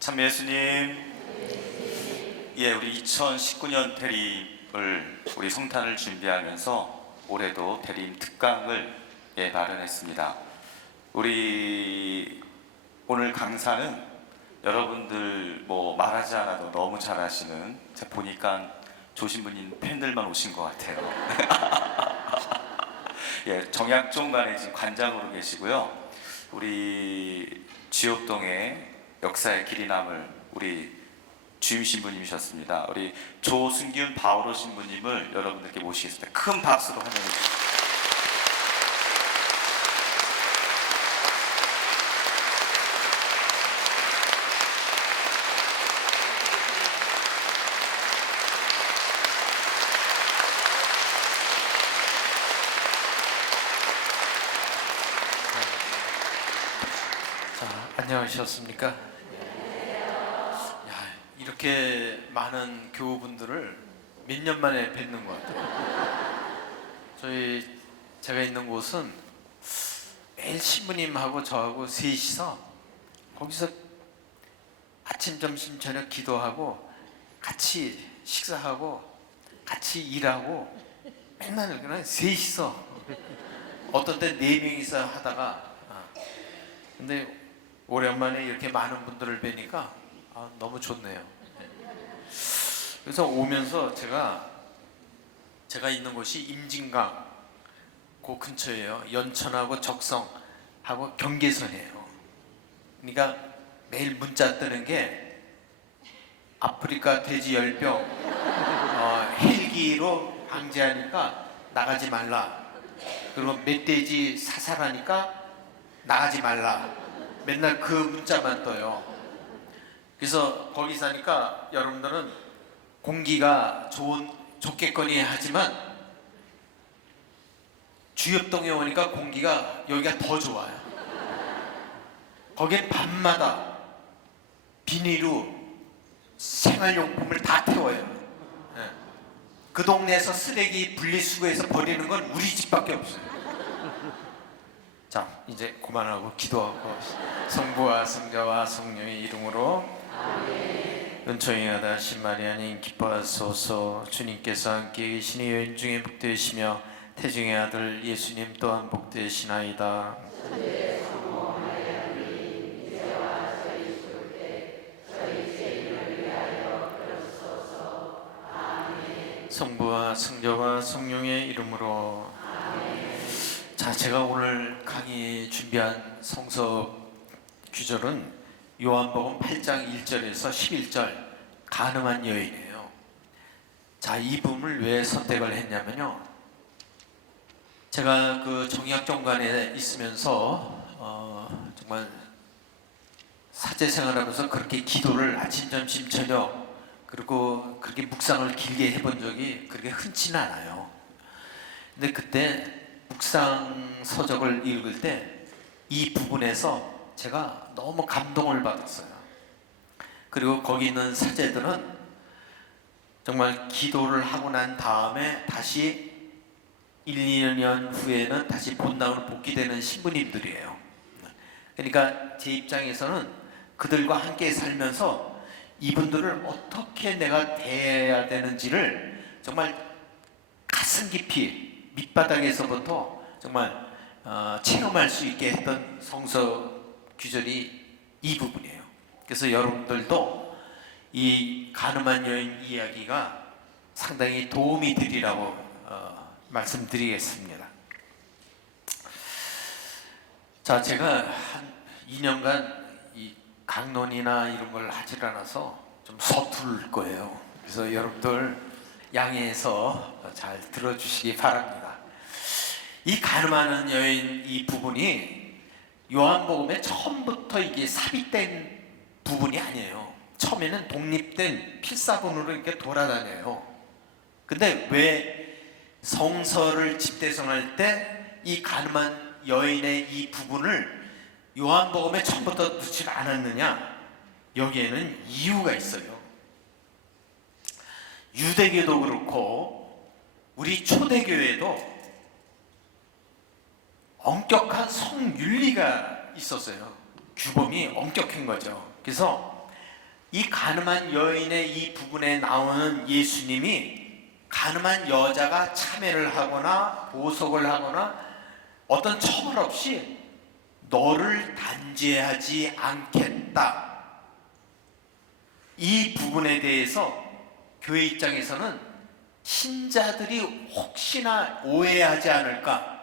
참 예수님, 예, 우리 2019년 대림을 우리 성탄을 준비하면서 올해도 대림 특강을 마련했습니다. 우리 오늘 강사는 여러분들 뭐 말하지 않아도 너무 잘하시는, 제가 보니까 조신분인 팬들만 오신 것 같아요. 예, 정약종관에 지금 관장으로 계시고요. 우리 지옥동의 역사의 길이 남을 우리 주임 신부님이셨습니다. 우리 조승균 바오로 신부님을 여러분들께 모시겠습니다. 큰 박수로 환영해 주십시오. 안녕하셨습니까? 야, 이렇게 많은 교우분들을 몇 년 만에 뵙는 것 같아요. 제가 있는 곳은 매일 신부님하고 저하고 셋이서 거기서 아침, 점심, 저녁 기도하고 같이 식사하고 같이 일하고 맨날 그냥 셋이서 어떤 때 4명이서 하다가 근데 오랜만에 이렇게 많은 분들을 뵈니까 너무 좋네요. 그래서 오면서 제가 있는 곳이 임진강 그 근처예요. 연천하고 적성하고 경계선이에요. 그러니까 매일 문자 뜨는 게 아프리카 돼지 열병 헬기로 방지하니까 나가지 말라. 그리고 멧돼지 사살하니까 나가지 말라. 맨날 그 문자만 떠요. 그래서 거기 사니까 여러분들은 공기가 좋겠거니 하지만 주엽동에 오니까 공기가 여기가 더 좋아요. 거긴 밤마다 비닐로 생활용품을 다 태워요. 그 동네에서 쓰레기 분리수거해서 버리는 건 우리 집밖에 없어요. 자, 이제 그만하고 기도하고 성부와 성자와 성령의 이름으로 아멘. 은총이 신마리아님 기뻐하소서. 주님께서 함께 계시니 여인 중에 복되시며 태중의 아들 예수님 또한 복되시나이다. 성부와 성자와 성령의 이름으로. 자, 제가 오늘 강의 준비한 성서 구절은 요한복음 8장 1절에서 11절 간음한 여인이에요. 자, 이 부분을 왜 선택을 했냐면요, 제가 그 정약종관에 있으면서 정말 사제생활하면서 그렇게 기도를 아침, 점심, 저녁 그리고 그렇게 묵상을 길게 해본 적이 그렇게 흔치는 않아요. 근데 그때 묵상 서적을 읽을 때 이 부분에서 제가 너무 감동을 받았어요. 그리고 거기 있는 사제들은 정말 기도를 하고 난 다음에 다시 1, 2년 후에는 다시 본당으로 복귀되는 신부님들이에요. 그러니까 제 입장에서는 그들과 함께 살면서 이분들을 어떻게 내가 대해야 되는지를 정말 가슴 깊이 밑바닥에서부터 정말 체험할 수 있게 했던 성서 구절이 이 부분이에요. 그래서 여러분들도 이 간음한 여인 이야기가 상당히 도움이 되리라고 말씀드리겠습니다. 자, 제가 한 2년간 이 강론이나 이런 걸 하질 않아서 좀 서툴 거예요. 그래서 여러분들 양해해서 잘 들어주시기 바랍니다. 이 간음하는 여인 이 부분이 요한복음에 처음부터 이게 삽입된 부분이 아니에요. 처음에는 독립된 필사본으로 이렇게 돌아다녀요. 근데 왜 성서를 집대성할 때 이 간음한 여인의 이 부분을 요한복음에 처음부터 넣지 않았느냐? 여기에는 이유가 있어요. 유대교도 그렇고 우리 초대교회도 엄격한 성윤리가 있었어요. 규범이 엄격한 거죠. 그래서 이 가늠한 여인의 이 부분에 나오는 예수님이 가늠한 여자가 참회를 하거나 보석을 하거나 어떤 처벌 없이 너를 단죄하지 않겠다. 이 부분에 대해서 교회 입장에서는 신자들이 혹시나 오해하지 않을까,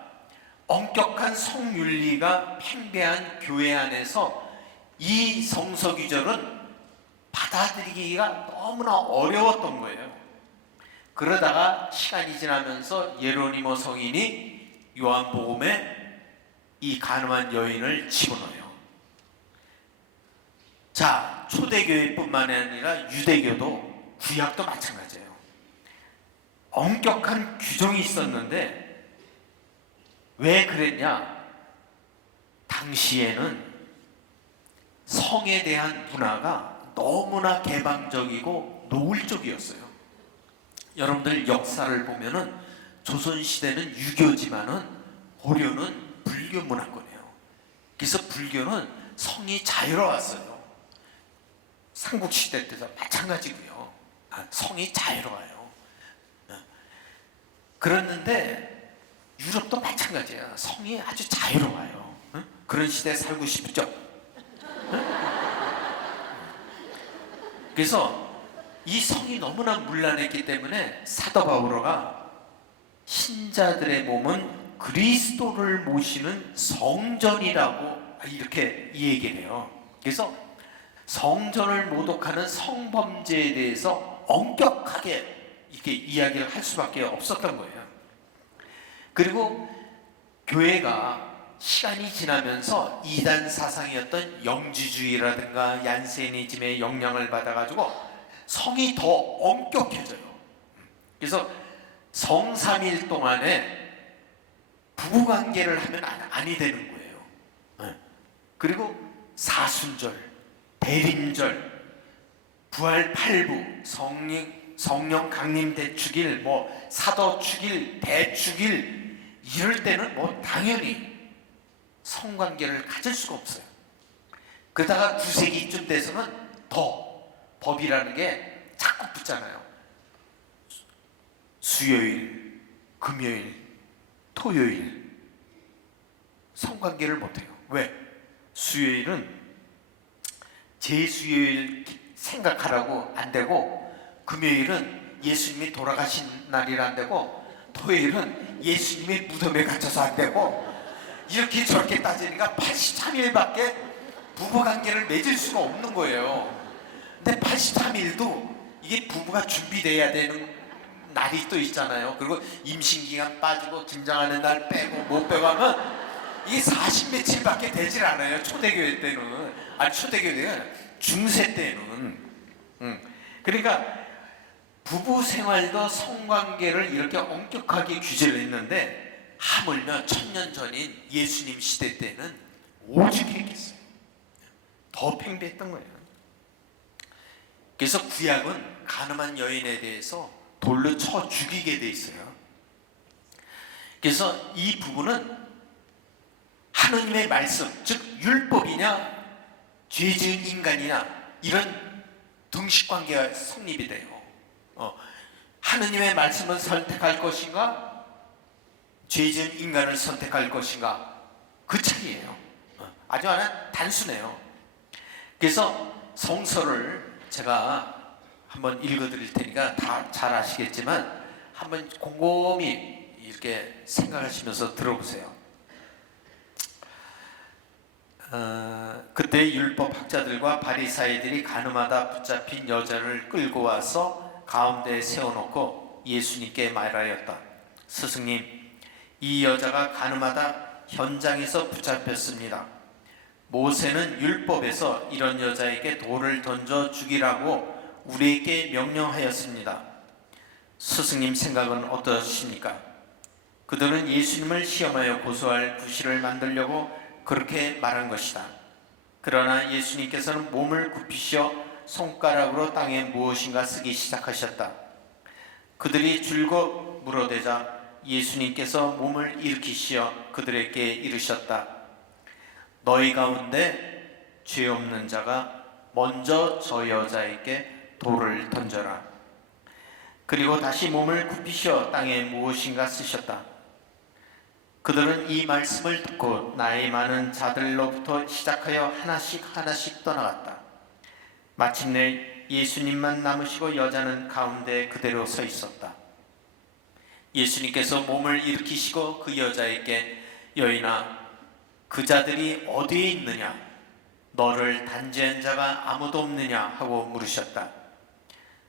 엄격한 성윤리가 팽배한 교회 안에서 이 성서규절은 받아들이기가 너무나 어려웠던 거예요. 그러다가 시간이 지나면서 예로니모 성인이 요한복음에 이 가늠한 여인을 집어넣어요. 자, 초대교회뿐만 아니라 유대교도 구약도 마찬가지예요. 엄격한 규정이 있었는데 왜 그랬냐? 당시에는 성에 대한 문화가 너무나 개방적이고 노골적이었어요. 여러분들 역사를 보면은 조선시대는 유교지만은 고려는 불교 문화권이에요. 그래서 불교는 성이 자유로웠어요. 삼국시대 때도 마찬가지고요. 성이 자유로워요. 그랬는데 유럽도 마찬가지예요. 성이 아주 자유로워요. 그런 시대에 살고 싶죠? 그래서 이 성이 너무나 문란했기 때문에 사도 바오로가 신자들의 몸은 그리스도를 모시는 성전이라고 이렇게 얘기를 해요. 그래서 성전을 모독하는 성범죄에 대해서 엄격하게 이렇게 이야기를 할 수밖에 없었던 거예요. 그리고 교회가 시간이 지나면서 이단 사상이었던 영지주의라든가 얀세니즘의 영향을 받아가지고 성이 더 엄격해져요. 그래서 성삼일 동안에 부부관계를 하면 아니 되는 거예요. 그리고 사순절, 대림절, 부활 8부, 성령 강림 대축일, 사도 축일, 대축일 이럴 때는 당연히 성관계를 가질 수가 없어요. 그러다가 9세기쯤 돼서는 더 법이라는 게 자꾸 붙잖아요. 수요일, 금요일, 토요일 성관계를 못해요. 왜? 수요일은 제수요일 생각하라고 안 되고, 금요일은 예수님이 돌아가신 날이라 안 되고, 토요일은 예수님의 무덤에 갇혀서 안 되고, 이렇게 저렇게 따지니까 83일밖에 부부관계를 맺을 수가 없는 거예요. 근데 83일도 이게 부부가 준비돼야 되는 날이 또 있잖아요. 그리고 임신기간 빠지고 김장하는 날 빼고 못 빼고 하면 이게 40 며칠밖에 되질 않아요. 초대교회 때는. 아니 초대교회가 아니라 중세 때는. 그러니까 부부 생활도 성관계를 이렇게 엄격하게 규제를 했는데, 하물며 1000년 전인 예수님 시대 때는 오죽했겠어요. 더 팽배했던 거예요. 그래서 구약은 가늠한 여인에 대해서 돌로 쳐 죽이게 돼 있어요. 그래서 이 부분은 하느님의 말씀, 즉 율법이냐 죄 지은 인간이냐 이런 등식관계가 성립이 돼요. 하느님의 말씀을 선택할 것인가, 죄 지은 인간을 선택할 것인가, 그 차이예요. 아주 단순해요. 그래서 성서를 제가 한번 읽어드릴 테니까 다 잘 아시겠지만 한번 곰곰이 이렇게 생각하시면서 들어보세요. 그때 율법 학자들과 바리사이들이 가늠하다 붙잡힌 여자를 끌고 와서 가운데에 세워놓고 예수님께 말하였다. 스승님, 이 여자가 가늠하다 현장에서 붙잡혔습니다. 모세는 율법에서 이런 여자에게 돌을 던져 죽이라고 우리에게 명령하였습니다. 스승님 생각은 어떠십니까? 그들은 예수님을 시험하여 고소할 구실을 만들려고 그렇게 말한 것이다. 그러나 예수님께서는 몸을 굽히시어 손가락으로 땅에 무엇인가 쓰기 시작하셨다. 그들이 줄곧 물어대자 예수님께서 몸을 일으키시어 그들에게 이르셨다. 너희 가운데 죄 없는 자가 먼저 저 여자에게 돌을 던져라. 그리고 다시 몸을 굽히시어 땅에 무엇인가 쓰셨다. 그들은 이 말씀을 듣고 나이 많은 자들로부터 시작하여 하나씩 하나씩 떠나갔다. 마침내 예수님만 남으시고 여자는 가운데 그대로 서 있었다. 예수님께서 몸을 일으키시고 그 여자에게 여인아, 그 자들이 어디에 있느냐? 너를 단죄한 자가 아무도 없느냐? 하고 물으셨다.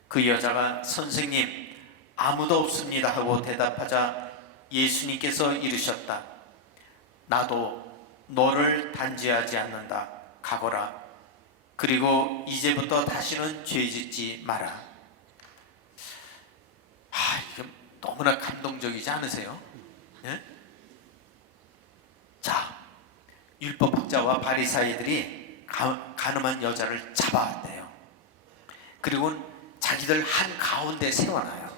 그 여자가 선생님, 아무도 없습니다 하고 대답하자 예수님께서 이르셨다. 나도 너를 단죄하지 않는다. 가거라. 그리고 이제부터 다시는 죄짓지 마라. 이게 너무나 감동적이지 않으세요? 예? 자, 율법학자와 바리사이들이 가늠한 여자를 잡아왔대요. 그리고 자기들 한 가운데 세워놔요.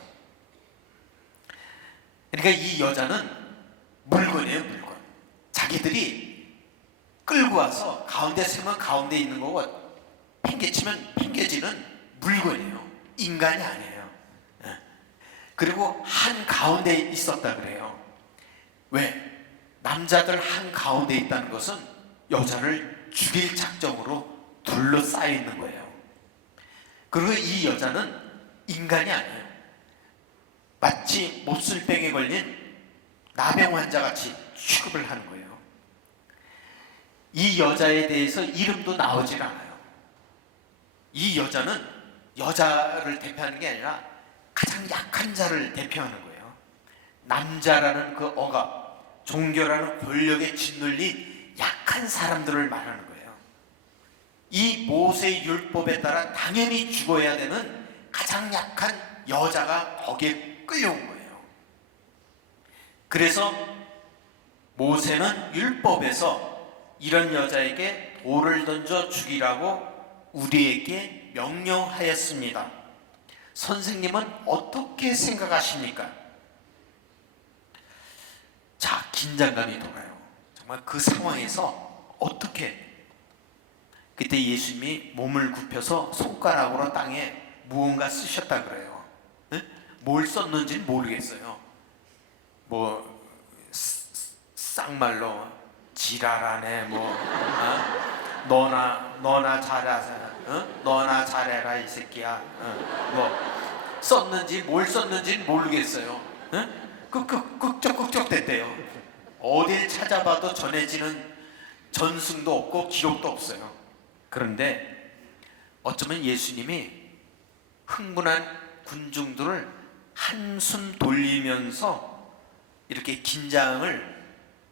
그러니까 이 여자는 물건이에요, 물건. 자기들이 끌고 와서 가운데 세우면 가운데 있는 거고 팽개치면 팽개지는 물건이에요. 인간이 아니에요. 그리고 한 가운데 있었다 그래요. 왜? 남자들 한 가운데 있다는 것은 여자를 죽일 작정으로 둘러싸여 있는 거예요. 그리고 이 여자는 인간이 아니에요. 마치 몹쓸병에 걸린 나병 환자같이 취급을 하는 거예요. 이 여자에 대해서 이름도 나오질 않아요. 이 여자는 여자를 대표하는 게 아니라 가장 약한 자를 대표하는 거예요. 남자라는 그 억압, 종교라는 권력에 짓눌린 약한 사람들을 말하는 거예요. 이 모세 율법에 따라 당연히 죽어야 되는 가장 약한 여자가 거기에 끌려온 거예요. 그래서 모세는 율법에서 이런 여자에게 돌을 던져 죽이라고 우리에게 명령하였습니다. 선생님은 어떻게 생각하십니까? 자, 긴장감이 돌아요. 정말 그 상황에서 어떻게? 그때 예수님이 몸을 굽혀서 손가락으로 땅에 무언가 쓰셨다 그래요. 네? 뭘 썼는지는 모르겠어요. 뭐 쌍말로 지랄하네, 너나 잘하자, 너나 잘해라 이 새끼야. 뭐 썼는지 뭘 썼는지는 모르겠어요. 극적 됐대요. 어딜 찾아봐도 전해지는 전승도 없고 기록도 없어요. 그런데 어쩌면 예수님이 흥분한 군중들을 한숨 돌리면서 이렇게 긴장을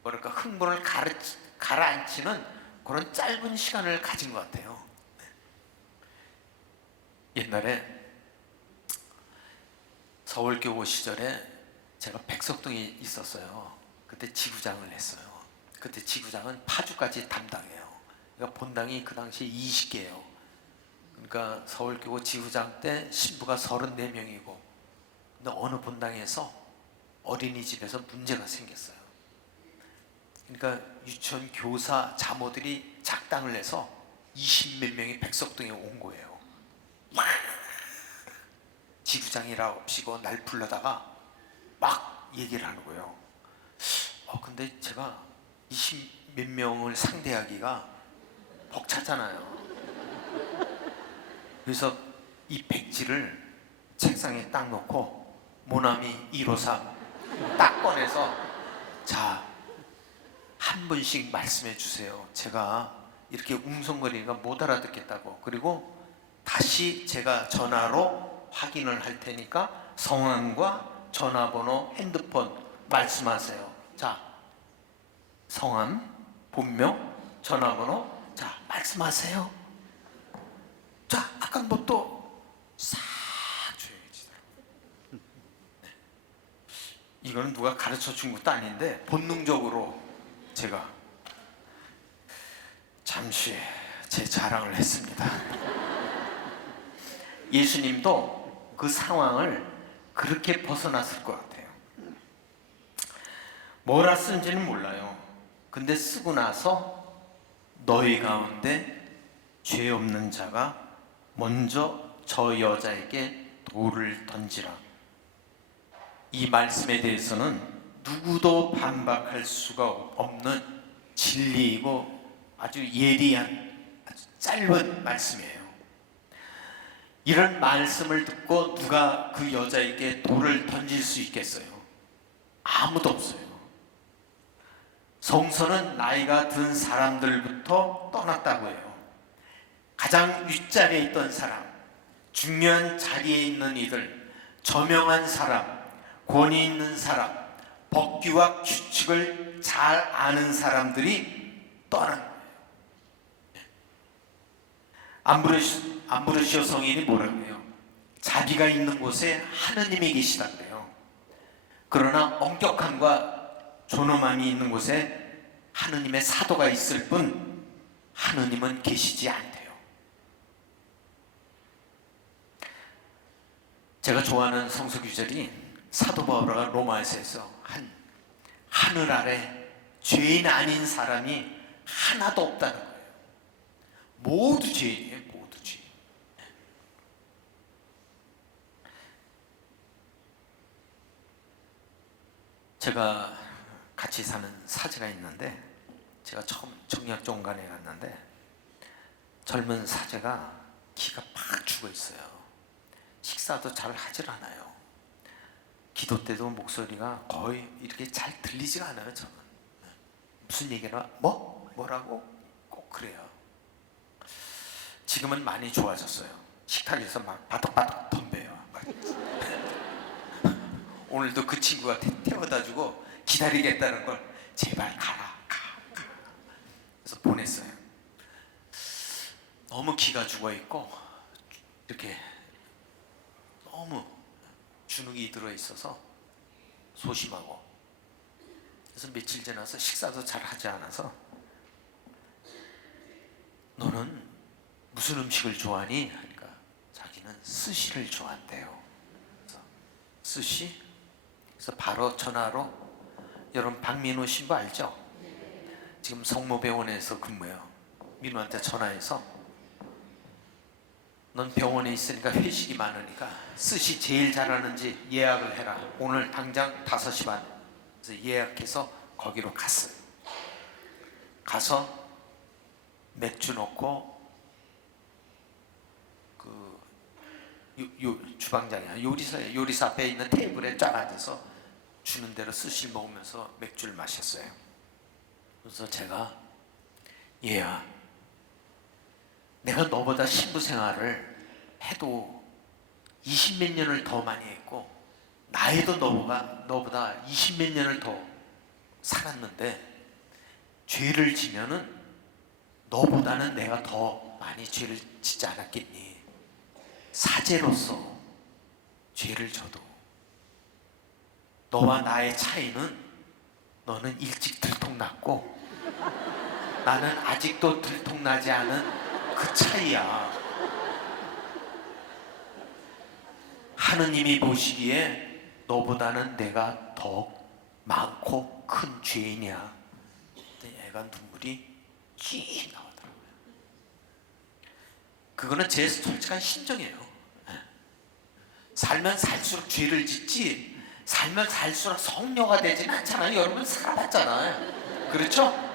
흥분을 가라앉히는 그런 짧은 시간을 가진 것 같아요. 옛날에 서울교고 시절에 제가 백석동에 있었어요. 그때 지구장을 했어요. 그때 지구장은 파주까지 담당해요. 그러니까 본당이 그 당시에 20개예요. 그러니까 서울교고 지구장 때 신부가 34명이고, 근데 어느 본당에서 어린이집에서 문제가 생겼어요. 그러니까 유치원 교사 자모들이 작당을 해서 20몇 명이 백석동에 온 거예요. 막 지구장이라고 날 불러다가 막 얘기를 하는 거예요. 근데 제가 20몇 명을 상대하기가 벅차잖아요. 그래서 이 백지를 책상에 딱 놓고 모나미 153 딱 꺼내서 자, 한 분씩 말씀해 주세요. 제가 이렇게 웅성거리니까 못 알아듣겠다고. 그리고 다시 제가 전화로 확인을 할 테니까 성함과 전화번호, 핸드폰 말씀하세요. 자, 성함, 본명, 전화번호, 자, 말씀하세요. 자, 아까 뭐 또 싹 조용해지더라고요. 네. 이거는 누가 가르쳐 준 것도 아닌데 본능적으로 제가 잠시 제 자랑을 했습니다. 예수님도 그 상황을 그렇게 벗어났을 것 같아요. 뭐라 쓴지는 몰라요. 근데 쓰고 나서 너희 가운데 죄 없는 자가 먼저 저 여자에게 돌을 던지라. 이 말씀에 대해서는 누구도 반박할 수가 없는 진리이고 아주 예리한 아주 짧은 말씀이에요. 이런 말씀을 듣고 누가 그 여자에게 돌을 던질 수 있겠어요? 아무도 없어요. 성서는 나이가 든 사람들부터 떠났다고 해요. 가장 윗자리에 있던 사람, 중요한 자리에 있는 이들, 저명한 사람, 권위 있는 사람, 법규와 규칙을 잘 아는 사람들이 떠난 거예요. 암브로시오 성인이 뭐라고 해요? 자비가 있는 곳에 하느님이 계시다 그래요. 그러나 엄격함과 존엄함이 있는 곳에 하느님의 사도가 있을 뿐 하느님은 계시지 않대요. 제가 좋아하는 성서 구절이 사도 바울가 로마에서 한 하늘 아래 죄인 아닌 사람이 하나도 없다는 거예요. 모두 죄인이에요. 모두 죄인. 제가 같이 사는 사제가 있는데, 제가 처음 청약종간에 갔는데 젊은 사제가 기가 팍 죽어 있어요. 식사도 잘 하질 않아요. 기도 때도 목소리가 거의 이렇게 잘 들리지가 않아요. 저는 무슨 얘기나 뭐라고 꼭 그래요. 지금은 많이 좋아졌어요. 식탁에서 막 바닥바닥 덤벼요. 오늘도 그 친구가 태워다 주고 기다리겠다는 걸 제발 가라. 그래서 보냈어요. 너무 기가 죽어 있고 이렇게 너무 주눅이 들어 있어서 소심하고, 그래서 며칠 지나서 식사도 잘 하지 않아서 너는 무슨 음식을 좋아하니? 하니까 자기는 스시를 좋아한대요. 그래서 스시? 그래서 바로 전화로, 여러분 박민호 신부 알죠? 지금 성모병원에서 근무해요. 민호한테 전화해서 넌 병원에 있으니까 회식이 많으니까 스시 제일 잘하는지 예약을 해라. 오늘 당장 5시 반. 그래서 예약해서 거기로 갔어요. 가서 맥주 넣고 주방장이야, 요리사 앞에 있는 테이블에 쫙 앉아서 주는 대로 스시를 먹으면서 맥주를 마셨어요. 그래서 제가 얘야, 내가 너보다 신부 생활을 해도 20몇 년을 더 많이 했고 나이도 너보다 20몇 년을 더 살았는데 죄를 지면은 너보다는 내가 더 많이 죄를 짓지 않았겠니? 사제로서 죄를 져도 너와 나의 차이는 너는 일찍 들통났고 나는 아직도 들통나지 않은 그 차이야. 하느님이 보시기에 너보다는 내가 더 많고 큰 죄인이야. 애가 눈물이 쭉 나오더라고요. 그거는 제 솔직한 심정이에요. 살면 살수록 죄를 짓지 살면 살수록 성녀가 되지는 않잖아요. 여러분 살아봤잖아요. 그렇죠?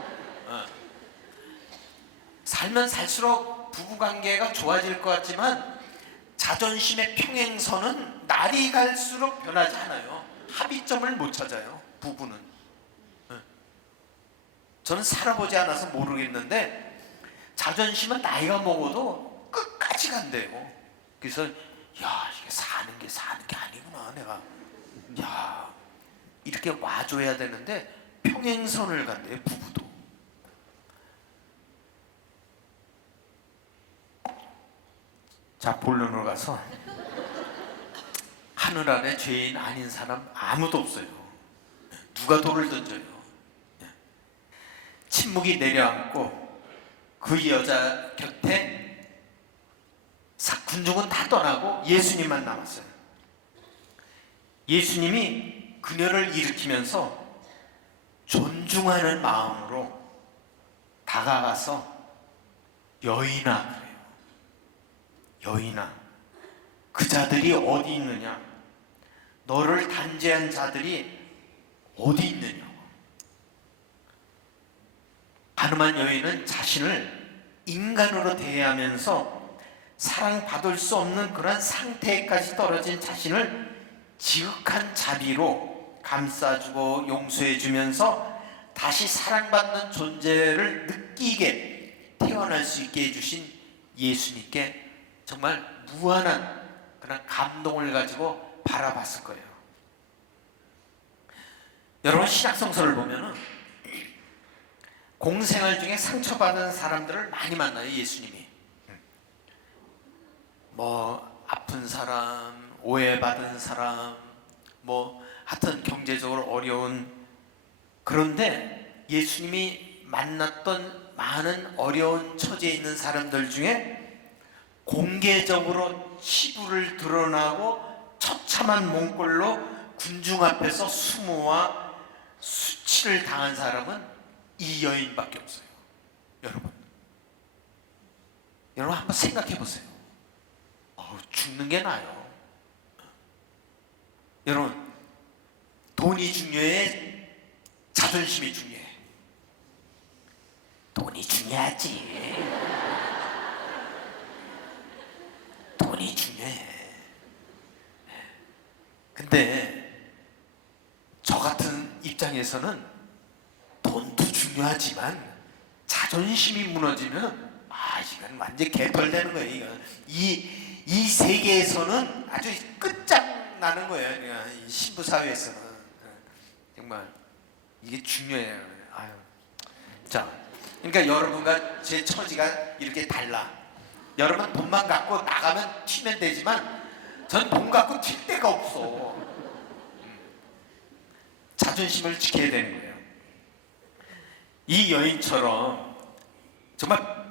살면 살수록 부부관계가 좋아질 것 같지만 자존심의 평행선은 날이 갈수록 변하지 않아요. 합의점을 못 찾아요. 부부는. 저는 살아보지 않아서 모르겠는데 자존심은 나이가 먹어도 끝까지 간대요. 그래서 야, 이게 사는 게 아니구나. 내가 야, 이렇게 와줘야 되는데 평행선을 간대요. 부부도. 자, 본론으로 가서 하늘 아래 죄인 아닌 사람 아무도 없어요. 누가 돌을 던져요? 침묵이 내려앉고 그 여자 곁에 군중은 다 떠나고 예수님만 남았어요. 예수님이 그녀를 일으키면서 존중하는 마음으로 다가가서 여인아 그래요. 여인아, 그 자들이 어디 있느냐? 너를 단죄한 자들이 어디 있느냐? 가늠한 여인은 자신을 인간으로 대하면서 사랑받을 수 없는 그런 상태까지 떨어진 자신을 지극한 자비로 감싸주고 용서해주면서 다시 사랑받는 존재를 느끼게 태어날 수 있게 해주신 예수님께 정말 무한한 그런 감동을 가지고 바라봤을 거예요. 여러분, 신약성서를 보면은 공생활 중에 상처받은 사람들을 많이 만나요. 예수님이 뭐 아픈 사람, 오해받은 사람, 뭐 하여튼 경제적으로 어려운, 그런데 예수님이 만났던 많은 어려운 처지에 있는 사람들 중에 공개적으로 치부를 드러나고 처참한 몽골로 군중 앞에서 수모와 수치를 당한 사람은 이 여인밖에 없어요. 여러분 한번 생각해 보세요. 죽는 게 나아요. 여러분, 돈이 중요해? 자존심이 중요해? 돈이 중요하지. 돈이 중요해. 근데 저 같은 입장에서는 돈도 중요하지만 자존심이 무너지면 이건 완전 개털되는 거예요. 이건 이 세계에서는 아주 끝장나는 거예요. 그냥 이 신부 사회에서는 정말 이게 중요해요. 자, 그러니까 여러분과 제 처지가 이렇게 달라. 여러분 돈만 갖고 나가면 튀면 되지만 전 돈 갖고 튈 데가 없어. 자존심을 지켜야 되는 거예요. 이 여인처럼 정말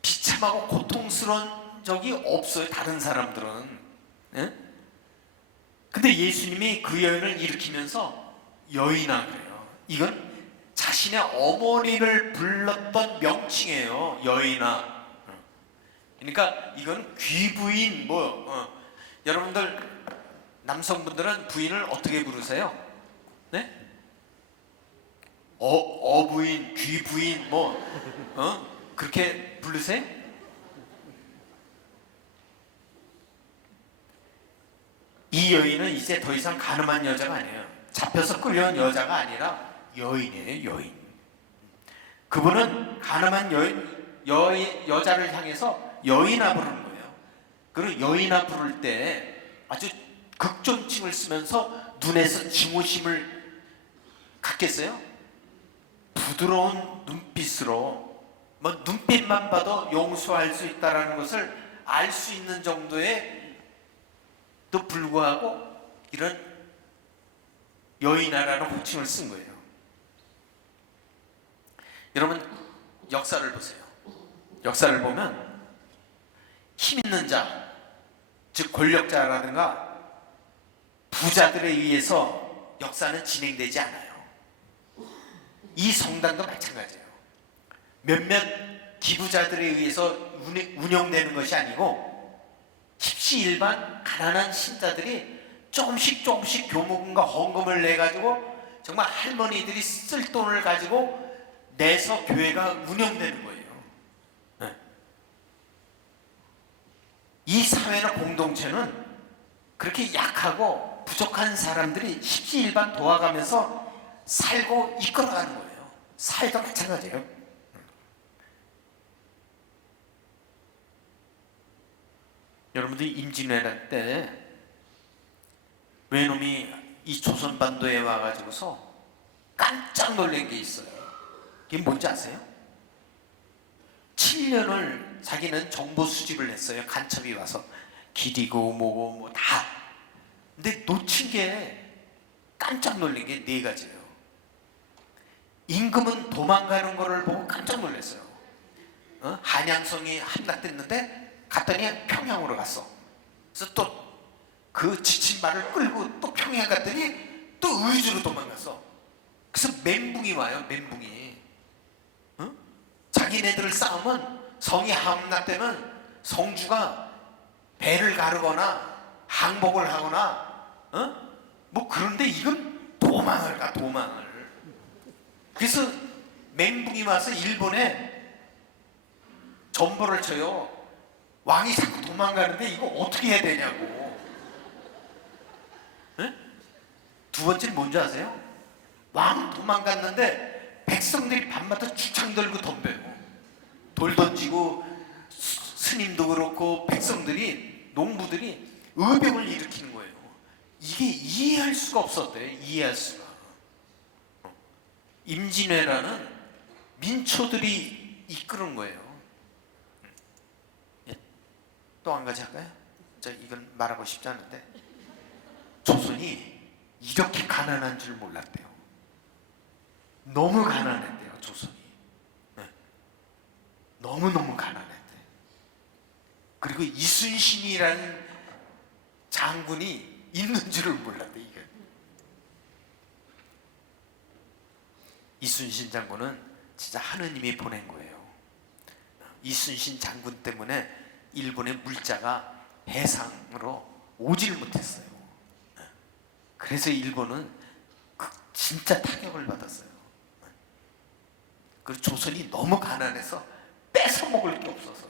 비참하고 고통스러운 적이 없어요. 다른 사람들은. 예? 근데 예수님이 그 여인을 일으키면서 여인아 그래요. 이건 자신의 어머니를 불렀던 명칭이에요. 여인아. 그러니까 이건 귀부인 여러분들 남성분들은 부인을 어떻게 부르세요? 네? 어부인, 귀부인 그렇게 부르세요? 이 여인은 이제 더 이상 가늠한 여자가 아니에요. 잡혀서 끌려온 여자가 아니라 여인이에요. 여인. 그분은 가늠한 여자를 향해서 여인아 부르는 거예요. 그리고 여인아 부를 때 아주 극존칭을 쓰면서 눈에서 증오심을 갖겠어요? 부드러운 눈빛으로 눈빛만 봐도 용서할 수 있다는 것을 알 수 있는 정도의 또 불구하고 이런 여인아라는 호칭을 쓴 거예요. 여러분, 역사를 보세요. 역사를 보면 힘 있는 자, 즉 권력자라든가 부자들에 의해서 역사는 진행되지 않아요. 이 성당도 마찬가지예요. 몇몇 기부자들에 의해서 운영되는 것이 아니고 십시일반 가난한 신자들이 조금씩 교목금과 헌금을 내가지고 정말 할머니들이 쓸 돈을 가지고 내서 교회가 운영되는 거예요. 네. 이 사회나 공동체는 그렇게 약하고 부족한 사람들이 십시일반 도와가면서 살고 이끌어가는 거예요. 사회도 마찬가지예요. 여러분들이 임진왜란 때 외놈이 이 조선반도에 와가지고서 깜짝 놀란 게 있어요. 이게 뭔지 아세요? 7년을 자기는 정보 수집을 했어요. 간첩이 와서 길이고 뭐고 다. 근데 놓친 게 깜짝 놀란 게 4가지예요. 임금은 도망가는 거를 보고 깜짝 놀랐어요. 한양성이 함락됐는데 갔더니 평양으로 갔어. 그래서 또 그 지친 말을 끌고 또 평양 갔더니 또 의주로 도망갔어. 그래서 멘붕이 와요. 멘붕이. 자기네들 싸우면 성이 함락되면 성주가 배를 가르거나 항복을 하거나 뭐 그런데 이건 도망을 가, 도망을. 그래서 맹붕이 와서 일본에 전보를 쳐요. 왕이 자꾸 도망가는데 이거 어떻게 해야 되냐고. 두 번째는 뭔지 아세요? 왕 도망갔는데 백성들이 밤마다 주창 들고 덤벼요. 돌 던지고 스님도 그렇고 백성들이, 농부들이 의병을 일으키는 거예요. 이게 이해할 수가 없었대. 이해할 수가. 임진왜란은 민초들이 이끄는 거예요. 또 한 가지 할까요? 저 이건 말하고 싶지 않은데, 조선이 이렇게 가난한 줄 몰랐대요. 너무 가난했대요, 조선이. 너무너무 가난했대. 그리고 이순신이라는 장군이 있는 줄을 몰랐대. 이게 이순신 장군은 진짜 하느님이 보낸 거예요. 이순신 장군 때문에 일본의 물자가 해상으로 오지를 못했어요. 그래서 일본은 진짜 타격을 받았어요. 그리고 조선이 너무 가난해서 뺏어 먹을 게 없어서.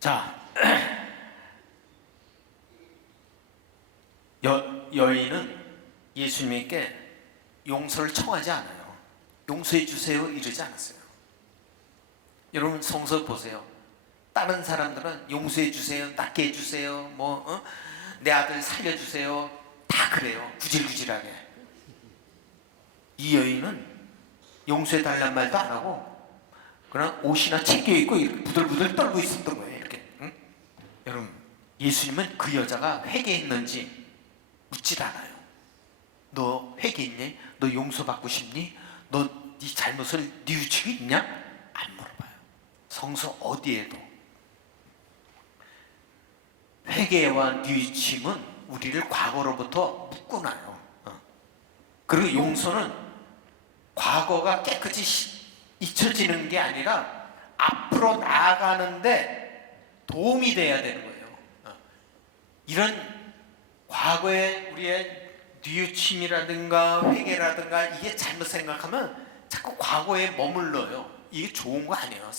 자, 여인은 예수님께 용서를 청하지 않아요. 용서해 주세요 이러지 않았어요. 여러분 성서 보세요. 다른 사람들은 용서해 주세요, 낫게 해주세요, 내 아들 살려주세요, 다 그래요. 구질구질하게. 이 여인은 용서해 달란 말도 안 하고 그냥 옷이나 챙겨 입고 이렇게 부들부들 떨고 있었던 거예요. 이렇게. 응? 여러분, 예수님은 그 여자가 회개했는지 묻질 않아요. 너 회개했니? 너 용서받고 싶니? 너 네 잘못을 뉘우치고 있냐? 안 물어봐요. 성서 어디에도. 회개와 뉘우침은 우리를 과거로부터 묶어놔요. 그리고 용서는 과거가 깨끗이 잊혀지는 게 아니라 앞으로 나아가는데 도움이 돼야 되는 거예요. 이런 과거의 우리의 뉘우침이라든가 회개라든가 이게 잘못 생각하면 자꾸 과거에 머물러요. 이게 좋은 거 아니에요.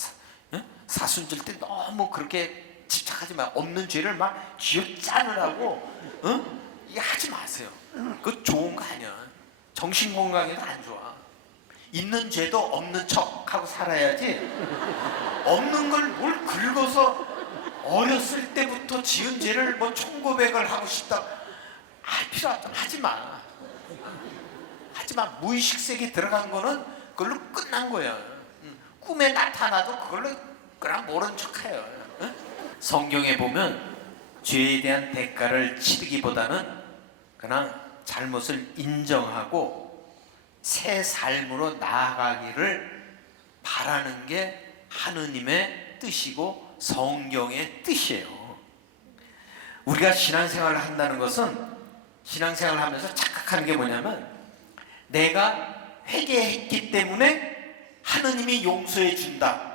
사순절 때 너무 그렇게 집착하지 마. 없는 죄를 막 쥐어짜느라고 이게 하지 마세요. 그거 좋은 거 아니야. 정신 건강에도 안 좋아. 있는 죄도 없는 척하고 살아야지. 없는 걸 뭘 긁어서 어렸을 때부터 지은 죄를 뭐 총고백을 하고 싶다. 할 필요 없다. 하지 마. 하지 마. 무의식 세계에 들어간 거는 그걸로 끝난 거야. 꿈에 나타나도 그걸로 그냥 모른 척해요. 성경에 보면 죄에 대한 대가를 치르기보다는 그냥 잘못을 인정하고 새 삶으로 나아가기를 바라는 게 하느님의 뜻이고 성경의 뜻이에요. 우리가 신앙생활을 한다는 것은 신앙생활을 하면서 착각하는 게 뭐냐면 내가 회개했기 때문에 하느님이 용서해 준다.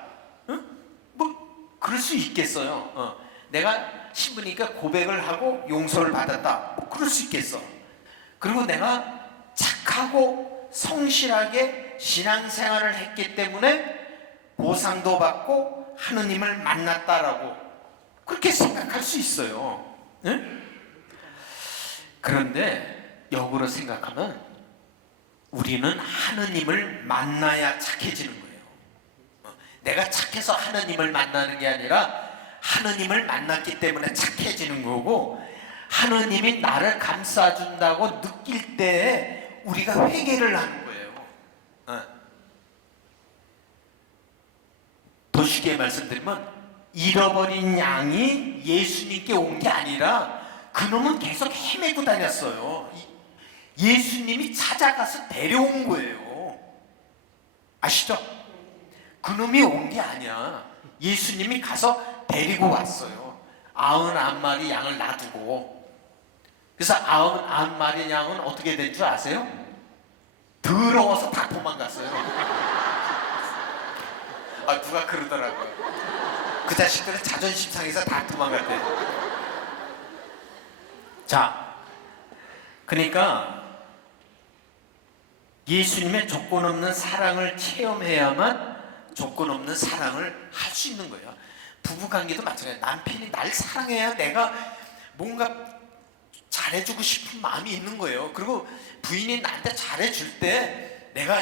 뭐 그럴 수 있겠어요. 내가 신부니까 고백을 하고 용서를 받았다. 뭐 그럴 수 있겠어. 그리고 내가 착하고 성실하게 신앙생활을 했기 때문에 보상도 받고 하느님을 만났다라고 그렇게 생각할 수 있어요. 그런데 역으로 생각하면 우리는 하느님을 만나야 착해지는 거예요. 내가 착해서 하느님을 만나는 게 아니라 하느님을 만났기 때문에 착해지는 거고 하느님이 나를 감싸준다고 느낄 때 우리가 회개를 하는 거예요. 더 쉽게 말씀드리면 잃어버린 양이 예수님께 온 게 아니라 그놈은 계속 헤매고 다녔어요. 예수님이 찾아가서 데려온 거예요. 아시죠? 그놈이 온 게 아니야. 예수님이 가서 데리고 왔어요. 99마리 양을 놔두고. 그래서 99마리 양은 어떻게 된 줄 아세요? 더러워서 다 도망갔어요. 아, 누가 그러더라고요. 그 자식들은 자존심 상해서 다 도망갔대. 자, 그러니까 예수님의 조건 없는 사랑을 체험해야만 조건 없는 사랑을 할 수 있는 거예요. 부부관계도 마찬가지예요. 남편이 날 사랑해야 내가 뭔가 잘해주고 싶은 마음이 있는 거예요. 그리고 부인이 나한테 잘해줄 때 내가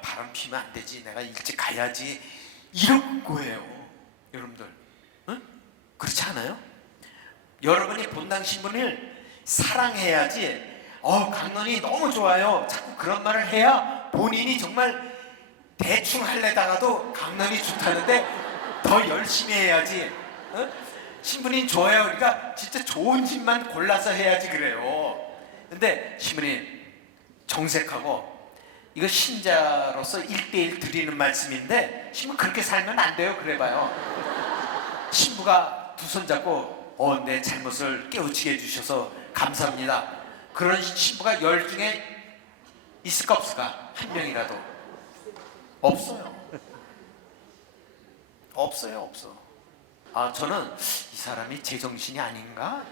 바람 피면 안 되지, 내가 일찍 가야지, 이런 거예요. 여러분들, 응? 그렇지 않아요? 여러분이 본당 신부를 사랑해야지. 강론이 너무 좋아요, 자꾸 그런 말을 해야 본인이 정말 대충 할래다가도 강론이 좋다는데 더 열심히 해야지. 응? 신부님 좋아요. 그러니까 진짜 좋은 집만 골라서 해야지 그래요. 근데 신부님 정색하고, 이거 신자로서 1대1 드리는 말씀인데 신부 그렇게 살면 안 돼요. 그래봐요. 신부가 두 손 잡고 내 잘못을 깨우치게 해주셔서 감사합니다. 그런 신부가 10 중에 있을까 없을까? 한 명이라도. 없어요. 없어. 저는 이 사람이 제정신이 아닌가?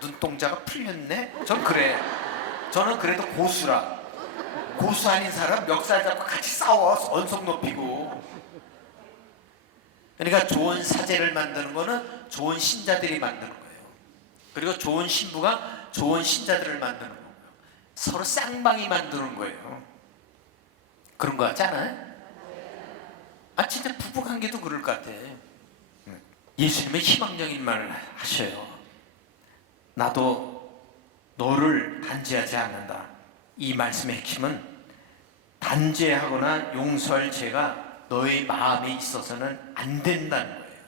눈동자가 풀렸네? 전 그래. 저는 그래도 고수라. 고수 아닌 사람 멱살 잡고 같이 싸워, 언성 높이고. 그러니까 좋은 사제를 만드는 거는 좋은 신자들이 만드는 거예요. 그리고 좋은 신부가 좋은 신자들을 만드는 거고요. 서로 쌍방이 만드는 거예요. 그런 거 같지 않아요? 진짜 부부관계도 그럴 것 같아. 예수님의 희망적인 말을 하셔요. 나도 너를 단죄하지 않는다. 이 말씀의 핵심은 단죄하거나 용서할 죄가 너의 마음에 있어서는 안 된다는 거예요.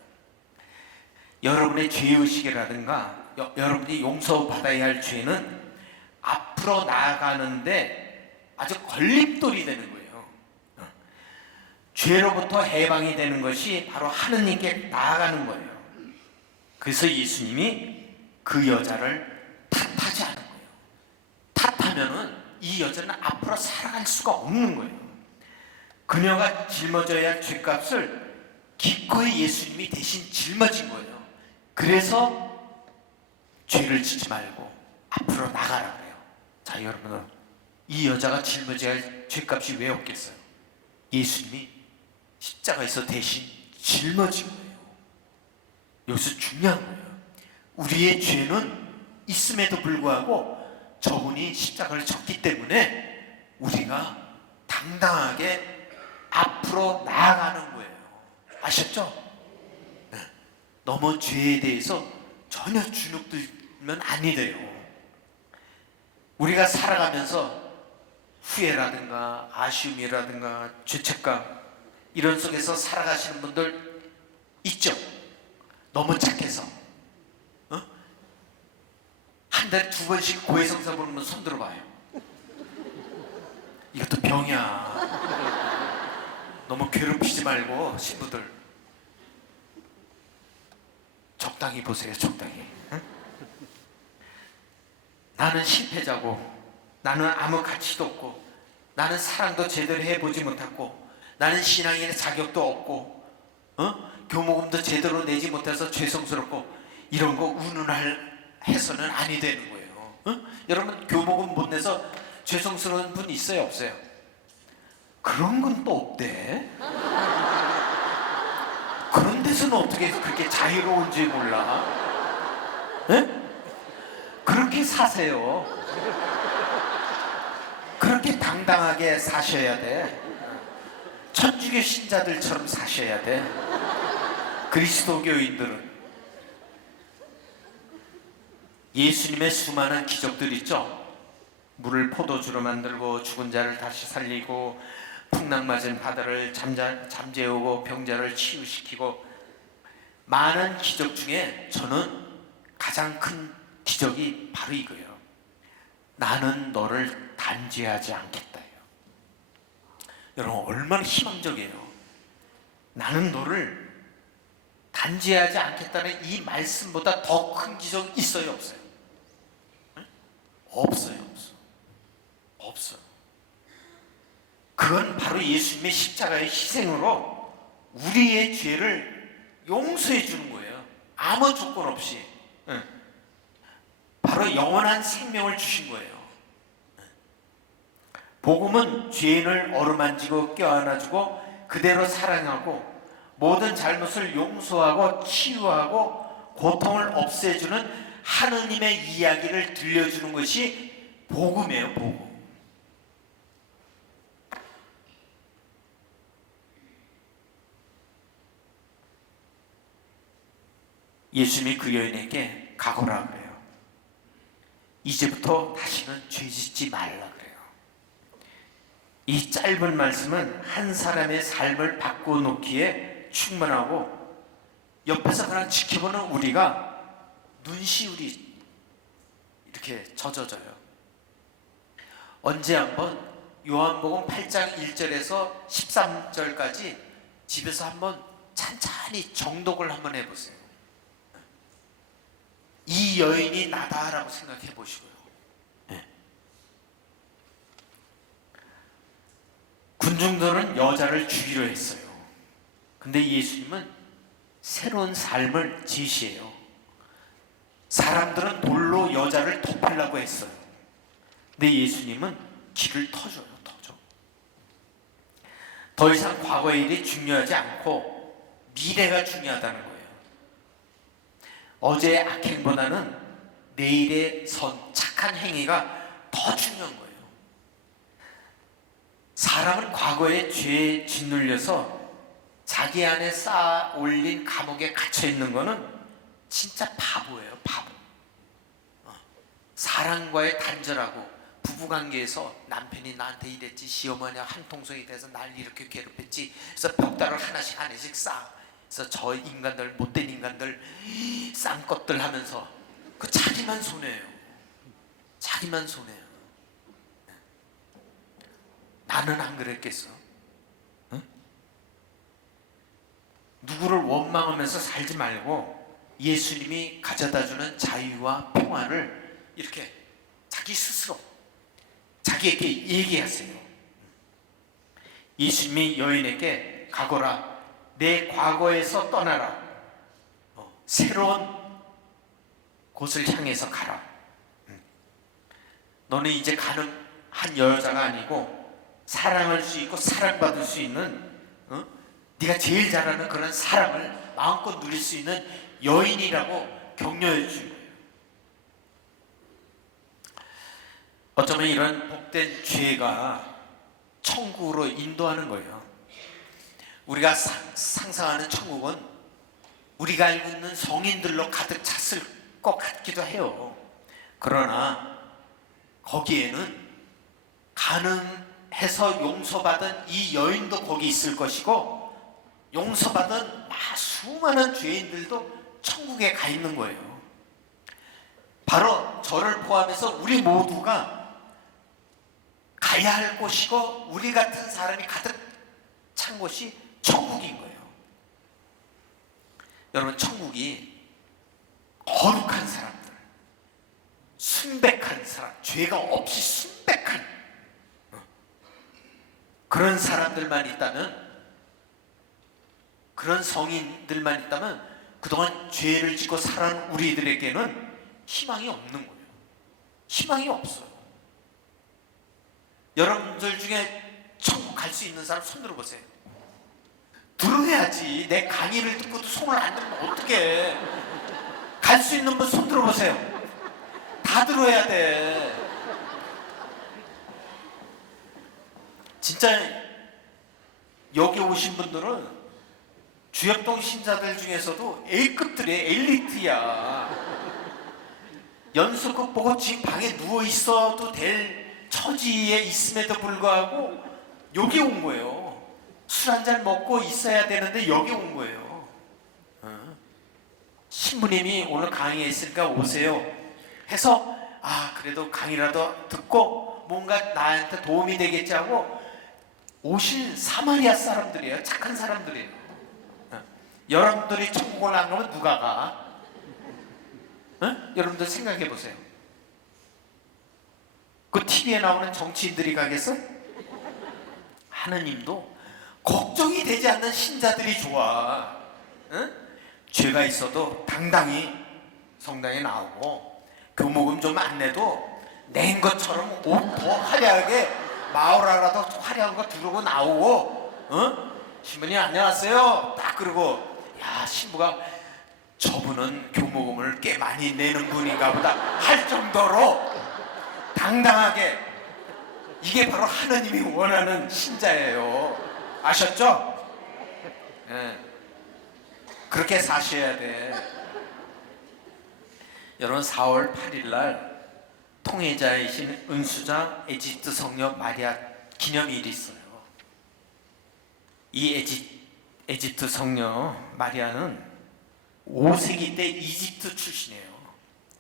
여러분의 죄의식이라든가 여러분이 용서받아야 할 죄는 앞으로 나아가는데 아주 걸림돌이 되는 거예요. 죄로부터 해방이 되는 것이 바로 하느님께 나아가는 거예요. 그래서 예수님이 그 여자를 탓하지 않은 거예요. 탓하면은 이 여자는 앞으로 살아갈 수가 없는 거예요. 그녀가 짊어져야 할 죄값을 기꺼이 예수님이 대신 짊어진 거예요. 그래서 죄를 짓지 말고 앞으로 나가라 그래요. 자, 여러분은 이 여자가 짊어져야 할 죄값이 왜 없겠어요? 예수님이 십자가에서 대신 짊어진 거예요. 여기서 중요한 거예요. 우리의 죄는 있음에도 불구하고 저분이 십자가를 졌기 때문에 우리가 당당하게 앞으로 나아가는 거예요. 아셨죠? 네. 너무 죄에 대해서 전혀 주눅들면 아니 돼요. 우리가 살아가면서 후회라든가 아쉬움이라든가 죄책감 이런 속에서 살아가시는 분들 있죠? 너무 착해서. 한 달에 2번씩 고해성사 보는 분 손 들어봐요. 이것도 병이야. 너무 괴롭히지 말고 신부들 적당히 보세요. 적당히. 나는 실패자고, 나는 아무 가치도 없고, 나는 사랑도 제대로 해보지 못했고, 나는 신앙인의 자격도 없고, 교목음도 제대로 내지 못해서 죄송스럽고, 이런 거 운운할 해서는 아니 되는 거예요. 여러분 교목음 못 내서 죄송스러운 분 있어요, 없어요? 그런 건 또 없대. 그런 데서는 어떻게 그렇게 자유로운지 몰라? 에? 그렇게 사세요. 그렇게 당당하게 사셔야 돼. 천주교 신자들처럼 사셔야 돼. 그리스도교인들은 예수님의 수많은 기적들 있죠. 물을 포도주로 만들고 죽은 자를 다시 살리고 풍랑맞은 바다를 잠재우고 병자를 치유시키고, 많은 기적 중에 저는 가장 큰 기적이 바로 이거예요. 나는 너를 단죄하지 않겠다요. 여러분 얼마나 희망적이에요. 나는 너를 단죄하지 않겠다는 이 말씀보다 더 큰 기적 있어요, 없어요? 없어요. 없어요. 그건 바로 예수님의 십자가의 희생으로 우리의 죄를 용서해 주는 거예요. 아무 조건 없이. 바로 영원한 생명을 주신 거예요. 복음은 죄인을 어루만지고 껴안아주고 그대로 사랑하고 모든 잘못을 용서하고 치유하고 고통을 없애주는 하느님의 이야기를 들려주는 것이 복음이에요. 복음. 예수님이 그 여인에게 가거라 그래요. 이제부터 다시는 죄 짓지 말라 그래요. 이 짧은 말씀은 한 사람의 삶을 바꿔놓기에 충분하고 옆에서 그냥 지켜보는 우리가 눈시울이 이렇게 젖어져요. 언제 한번 요한복음 8장 1절에서 13절까지 집에서 한번 찬찬히 정독을 한번 해보세요. 이 여인이 나다라고 생각해 보시고요. 군중들은 여자를 죽이려 했어요. 근데 예수님은 새로운 삶을 제시해요. 사람들은 돌로 여자를 덮으려고 했어요. 근데 예수님은 길을 터줘요. 터줘. 더 이상 과거의 일이 중요하지 않고 미래가 중요하다는 거예요. 어제의 악행보다는 내일의 착한 행위가 더 중요한 거예요. 사람은 과거의 죄에 짓눌려서 자기 안에 쌓아 올린 감옥에 갇혀 있는 거는 진짜 바보예요. 바보. 사랑과의 단절하고 부부관계에서 남편이 나한테 이랬지, 시어머니가 한통속이 돼서 날 이렇게 괴롭혔지, 그래서 벽다를 하나씩 쌓아. 그래서 저 인간들, 못된 인간들, 쌍것들 하면서 그 자기만 손해요. 자기만 손해요. 나는 안 그랬겠어? 응? 누구를 원망하면서 살지 말고 예수님이 가져다주는 자유와 평화를 이렇게 자기 스스로 자기에게 얘기하세요. 예수님이 여인에게 가거라, 내 과거에서 떠나라, 새로운 곳을 향해서 가라. 너는 이제 가는 한 여자가 아니고 사랑할 수 있고 사랑받을 수 있는, 네가 제일 잘하는 그런 사랑을 마음껏 누릴 수 있는 여인이라고 격려해 주는 거예요. 어쩌면 이런 복된 죄가 천국으로 인도하는 거예요. 우리가 상상하는 천국은 우리가 알고 있는 성인들로 가득 찼을 것 같기도 해요. 그러나 거기에는 가능해서 용서받은 이 여인도 거기 있을 것이고, 용서받은 수많은 죄인들도 천국에 가 있는 거예요. 바로 저를 포함해서 우리 모두가 가야 할 곳이고 우리 같은 사람이 가득 찬 곳이 천국인 거예요. 여러분, 천국이 거룩한 사람들, 순백한 사람, 죄가 없이 순백한 그런 사람들만 있다면, 그런 성인들만 있다면 그동안 죄를 짓고 살아온 우리들에게는 희망이 없는 거예요. 희망이 없어요. 여러분들 중에 천국 갈 수 있는 사람 손 들어보세요. 들어야지. 내 강의를 듣고도 손을 안 들면 어떡해. 갈 수 있는 분 손 들어보세요. 다 들어야 돼. 진짜 여기 오신 분들은 주엽동 신자들 중에서도 A급들의 엘리트야. 연수급 보고 지금 방에 누워 있어도 될 처지에 있음에도 불구하고 여기 온 거예요. 술 한잔 먹고 있어야 되는데 여기 온 거예요. 신부님이 오늘 강의했으니까 오세요 해서, 그래도 강의라도 듣고 뭔가 나한테 도움이 되겠지 하고 오신 사마리아 사람들이에요. 착한 사람들이에요. 여러분들이 천국을 안 가면 누가 가? 여러분들 생각해 보세요. 그 TV에 나오는 정치인들이 가겠어? 하느님도 걱정이 되지 않는 신자들이 좋아. 응? 죄가 있어도 당당히 성당에 나오고 교목음 좀 안 내도 낸 것처럼 옷 더 화려하게 마오라라도 화려한 거 두르고 나오고, 응? 신부님 안녕하세요 딱 그러고, 야 신부가 저분은 교목음을 꽤 많이 내는 분인가 보다 할 정도로 당당하게, 이게 바로 하느님이 원하는 신자예요. 아셨죠? 네. 그렇게 사셔야 돼. 여러분 4월 8일 날 통해자이신 은수자 에집트 성녀 마리아 기념일이 있어요. 이 에집트 성녀 마리아는 5세기 때 이집트 출신이에요.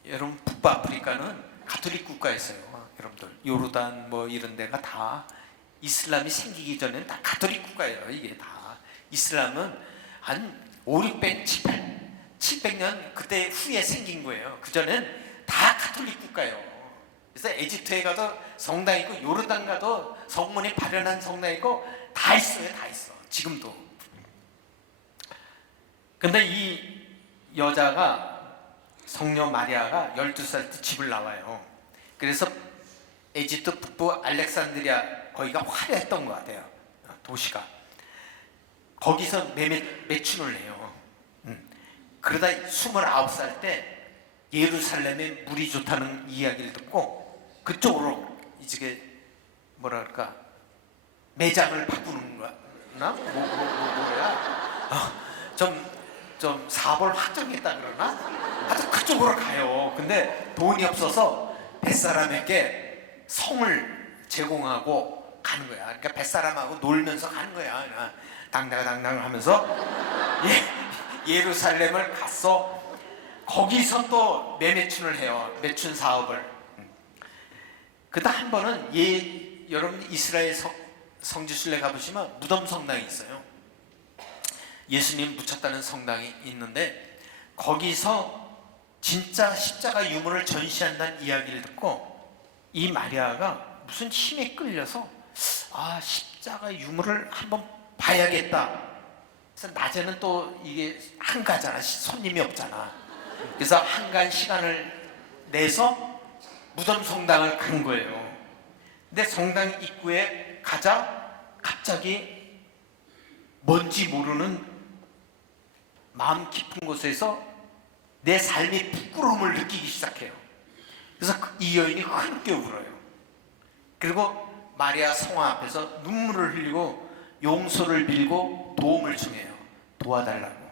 여러분 북부아프리카는 가톨릭 국가였어요. 여러분들 요르단 뭐 이런 데가 다 이슬람이 생기기 전에는 다 가톨릭 국가예요. 이게 다 이슬람은 한 500, 700년 그때 후에 생긴 거예요. 그전엔 다 가톨릭 국가예요. 그래서 에집트에 가도 성당 있고 요르단 가도 성문이 발현한 성당 있고 다 있어요. 다 있어. 지금도. 근데 이 여자가, 성녀 마리아가 12살 때 집을 나와요. 그래서 에집트 북부 알렉산드리아, 거기가 화려했던 것 같아요. 도시가. 거기서 매춘을 해요. 그러다 29살 때 예루살렘에 물이 좋다는 이야기를 듣고 그쪽으로 이제 뭐라 그럴까, 매장을 바꾸는 거나 뭐야, 좀 사업을 확정했다 그러나, 하여튼 그쪽으로 가요. 근데 돈이 없어서 뱃사람에게 성을 제공하고 가는 거야. 그러니까 뱃사람하고 놀면서 가는 거야. 그냥 당당 하면서 예루살렘을 갔어. 거기서 또 매매춘을 해요. 매춘 사업을. 그다 한 번은 여러분 이스라엘 성지순례 가보시면 무덤 성당이 있어요. 예수님 묻혔다는 성당이 있는데 거기서 진짜 십자가 유물을 전시한다는 이야기를 듣고 이 마리아가 무슨 힘에 끌려서 십자가 유물을 한번 봐야겠다. 그래서 낮에는 또 이게 한가잖아. 손님이 없잖아. 그래서 한간 시간을 내서 무덤 성당을 간 거예요. 근데 성당 입구에 가자 갑자기 뭔지 모르는 마음 깊은 곳에서 내 삶의 부끄러움을 느끼기 시작해요. 그래서 이 여인이 흐르게 울어요. 그리고 마리아 성화 앞에서 눈물을 흘리고 용서를 빌고 도움을 청해요. 도와달라고.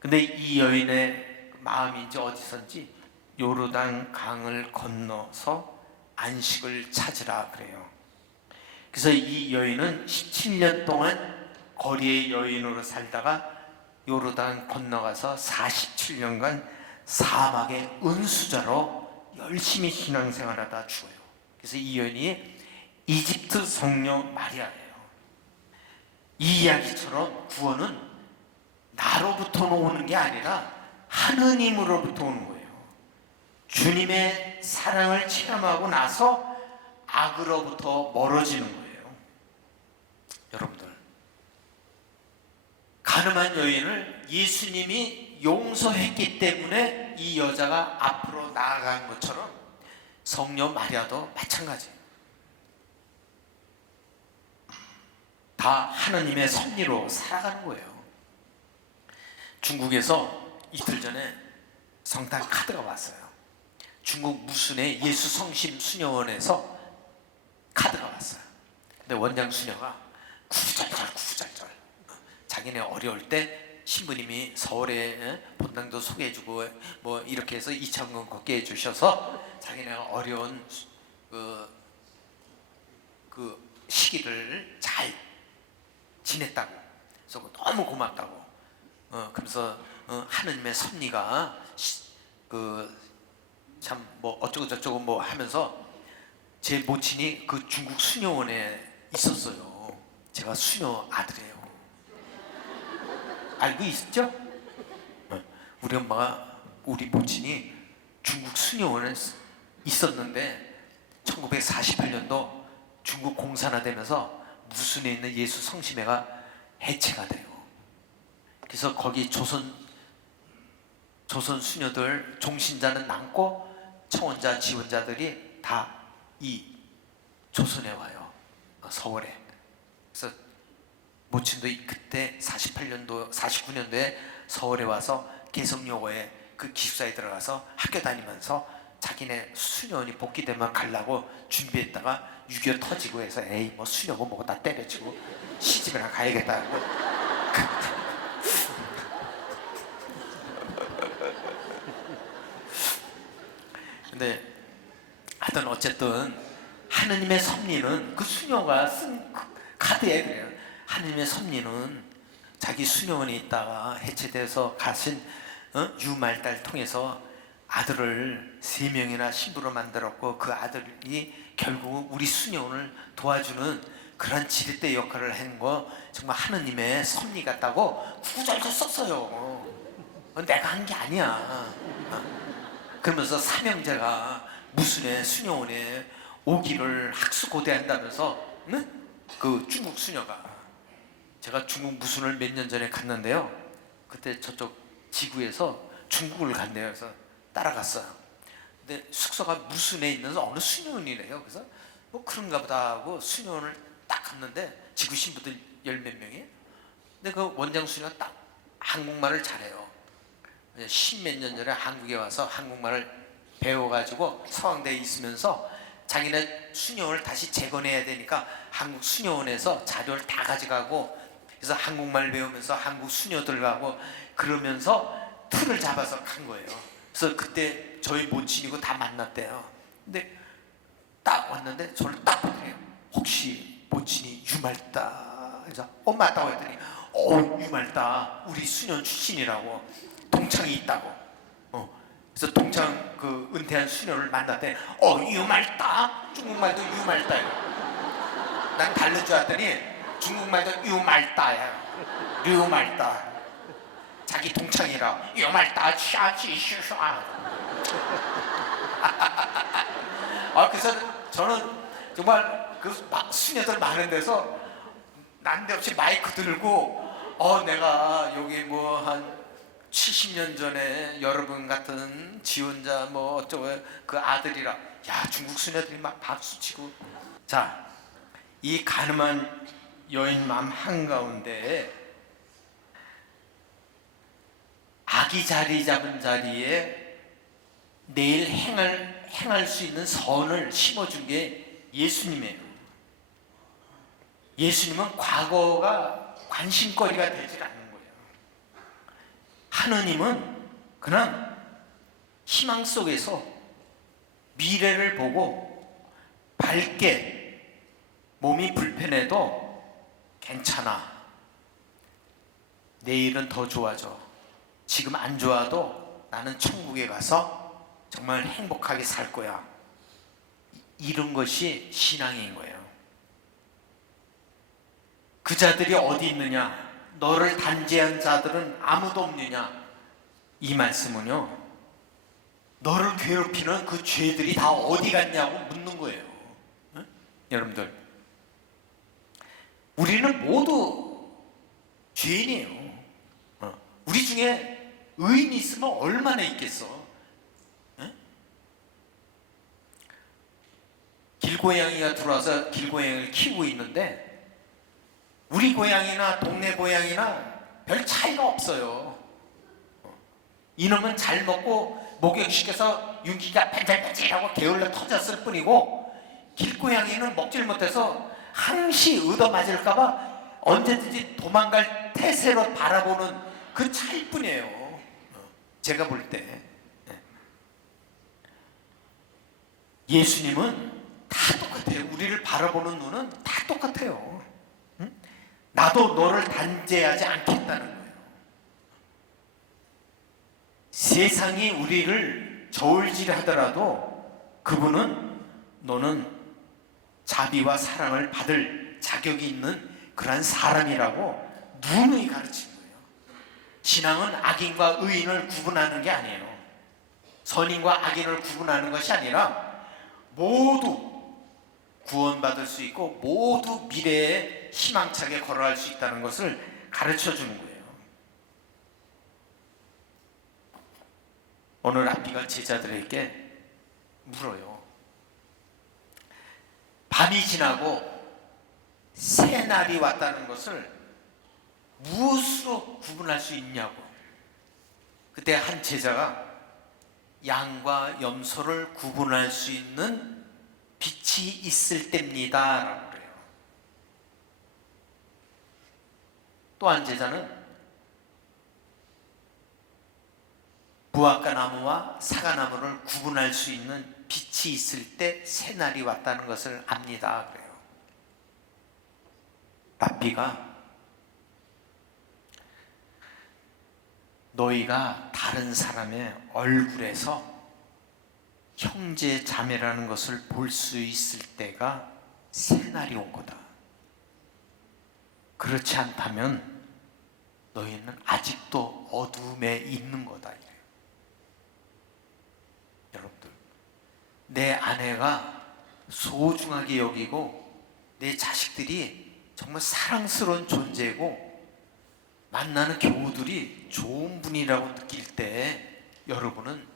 근데 이 여인의 마음이 이제 어디선지 요르단 강을 건너서 안식을 찾으라 그래요. 그래서 이 여인은 17년 동안 거리의 여인으로 살다가 요르단 건너가서 47년간 사막의 은수자로 열심히 신앙생활하다 죽어요. 그래서 이 여인이 이집트 성녀 마리아예요. 이 이야기처럼 구원은 나로부터 오는 게 아니라 하느님으로부터 오는 거예요. 주님의 사랑을 체험하고 나서 악으로부터 멀어지는 거예요. 여러분들, 가늠한 여인을 예수님이 용서했기 때문에 이 여자가 앞으로 나아간 것처럼 성녀 마리아도 마찬가지예요. 다 하나님의 섭리로 살아가는 거예요. 중국에서 이틀 전에 성탄 카드가 왔어요. 중국 무순의 예수 성심 수녀원에서 카드가 왔어요. 근데 원장 수녀가 구구절절 자기네 어려울 때 신부님이 서울에 본당도 소개해주고 뭐 이렇게 해서 이창근 걷게 해주셔서 자기네가 어려운 그 시기를 잘 지냈다고, 그래서 너무 고맙다고, 그래서 하느님의 섭리가 참 뭐 어쩌고 저쩌고 뭐 하면서 제 모친이 그 중국 수녀원에 있었어요. 제가 수녀 아들이에요. 알고 있죠? 우리 엄마가, 우리 모친이 중국 수녀원에 있었는데 1948년도 중국 공산화되면서 무순에 있는 예수 성심회가 해체가 돼요. 그래서 거기 조선 수녀들 종신자는 남고 청혼자 지원자들이 다 이 조선에 와요. 서울에. 그래서 모친도 그때 49년도에 서울에 와서 개성여고에 그 기숙사에 들어가서 학교 다니면서 자기네 수녀원이 복귀되면 가려고 준비했다가 6.25 터지고 해서 에이 뭐 수녀고 뭐고 다 때려치고 시집이나 가야겠다 하고 근데 하여튼 어쨌든 하느님의 섭리는 그 수녀가 쓴 카드에 그래요. 하느님의 섭리는 자기 수녀원에 있다가 해체돼서 가신 유말달 통해서 아들을 3명이나 신부로 만들었고 그 아들이 결국 우리 수녀원을 도와주는 그런 지렛대 역할을 한 거 정말 하느님의 섭리 같다고 구절도 썼어요. 내가 한 게 아니야. 그러면서 삼형제가 무순의 수녀원에 오기를 학수고대한다면서 그 중국 수녀가 제가 중국 무순을 몇 년 전에 갔는데요. 그때 저쪽 지구에서 중국을 간대요. 그래서 따라갔어요. 근데 숙소가 무순에 있는 어느 수녀원이래요. 그래서 뭐 그런가 보다 하고 수녀원을 딱 갔는데 지구 신부들 10몇 명이. 근데 그 원장 수녀가 딱 한국말을 잘해요. 10몇 년 전에 한국에 와서 한국말을 배워가지고 서강대에 있으면서 자기네 수녀원을 다시 재건해야 되니까 한국 수녀원에서 자료를 다 가져가고 그래서 한국말 배우면서 한국 수녀들하고 그러면서 틀을 잡아서 간 거예요. 그래서 그때 저희 모친이고 다 만났대요. 근데 딱 왔는데 저를 딱 보더래요. 혹시 모친이 유말다? 그래서 맞다고 했더니 유말다 우리 수녀 출신이라고 동창이 있다고. 그래서 동창 그 은퇴한 수녀를 만났대. 유말다? 중국말도 유말다요. 난 다른 줄 알았더니 중국말도 유말다야. 유말다. 자기 동창이라 유말다 샤지슈샤. 그래서 저는 정말 그 수녀들 많은 데서 난데없이 마이크 들고 내가 여기 뭐 한 70년 전에 여러분 같은 지원자 뭐 어쩌고 그 아들이라 야 중국 수녀들이 막 박수치고 자 이 가늠한 여인 맘 한가운데 악이 자리 잡은 자리에 내일 행할 수 있는 선을 심어준 게 예수님이에요. 예수님은 과거가 관심거리가 되질 않는 거예요. 하느님은 그냥 희망 속에서 미래를 보고 밝게 몸이 불편해도 괜찮아. 내일은 더 좋아져. 지금 안 좋아도 나는 천국에 가서 정말 행복하게 살 거야. 이런 것이 신앙인 거예요. 그 자들이 어디 있느냐? 너를 단죄한 자들은 아무도 없느냐? 이 말씀은요, 너를 괴롭히는 그 죄들이 다 어디 갔냐고 묻는 거예요. 응? 여러분들, 우리는 모두 죄인이에요. 우리 중에 의인이 있으면 얼마나 있겠어? 응? 길고양이가 들어와서 길고양이를 키우고 있는데 우리 고양이나 동네 고양이나 별 차이가 없어요. 이놈은 잘 먹고 목욕시켜서 윤기가 팬질팬질하고 게을러 터졌을 뿐이고 길고양이는 먹질 못해서 항시 얻어맞을까봐 언제든지 도망갈 태세로 바라보는 그 차일 뿐이에요. 제가 볼 때 예수님은 다 똑같아요. 우리를 바라보는 눈은 다 똑같아요. 나도 너를 단죄하지 않겠다는 거예요. 세상이 우리를 저울질하더라도 그분은 너는 자비와 사랑을 받을 자격이 있는 그러한 사람이라고 누누이 가르치는 거예요. 신앙은 악인과 의인을 구분하는 게 아니에요. 선인과 악인을 구분하는 것이 아니라 모두 구원받을 수 있고 모두 미래에 희망차게 걸어갈 수 있다는 것을 가르쳐 주는 거예요. 오늘 랍비가 제자들에게 물어요. 밤이 지나고 새 날이 왔다는 것을 무엇으로 구분할 수 있냐고. 그때 한 제자가 양과 염소를 구분할 수 있는 빛이 있을 때입니다 라고 그래요. 또 한 제자는 무화과 나무와 사과나무를 구분할 수 있는 빛이 있을 때 새날이 왔다는 것을 압니다 그래요. 랍비가 너희가 다른 사람의 얼굴에서 형제 자매라는 것을 볼 수 있을 때가 새날이 온 거다. 그렇지 않다면 너희는 아직도 어둠에 있는 거다 이래요. 여러분들, 내 아내가 소중하게 여기고 내 자식들이 정말 사랑스러운 존재고 만나는 교우들이 좋은 분이라고 느낄 때 여러분은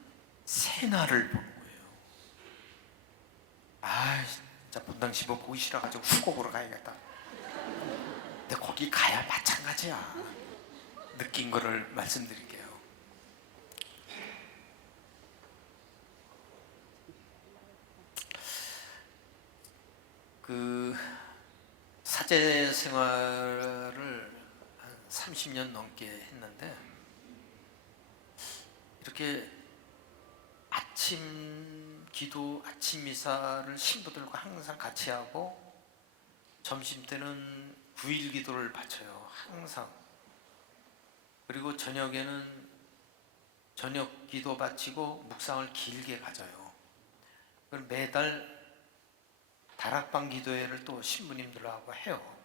새날을 보는 거예요. 아, 진짜 본당 15 보기 싫어가지고 후곡으로 가야겠다. 근데 거기 가야 마찬가지야. 느낀 거를 말씀드릴게요. 그 사제 생활을 한 30년 넘게 했는데 이렇게 아침 기도, 아침 미사를 신부들과 항상 같이 하고 점심 때는 9일 기도를 바쳐요. 항상. 그리고 저녁에는 저녁 기도 바치고 묵상을 길게 가져요. 그럼 매달 다락방 기도회를 또 신부님들하고 해요.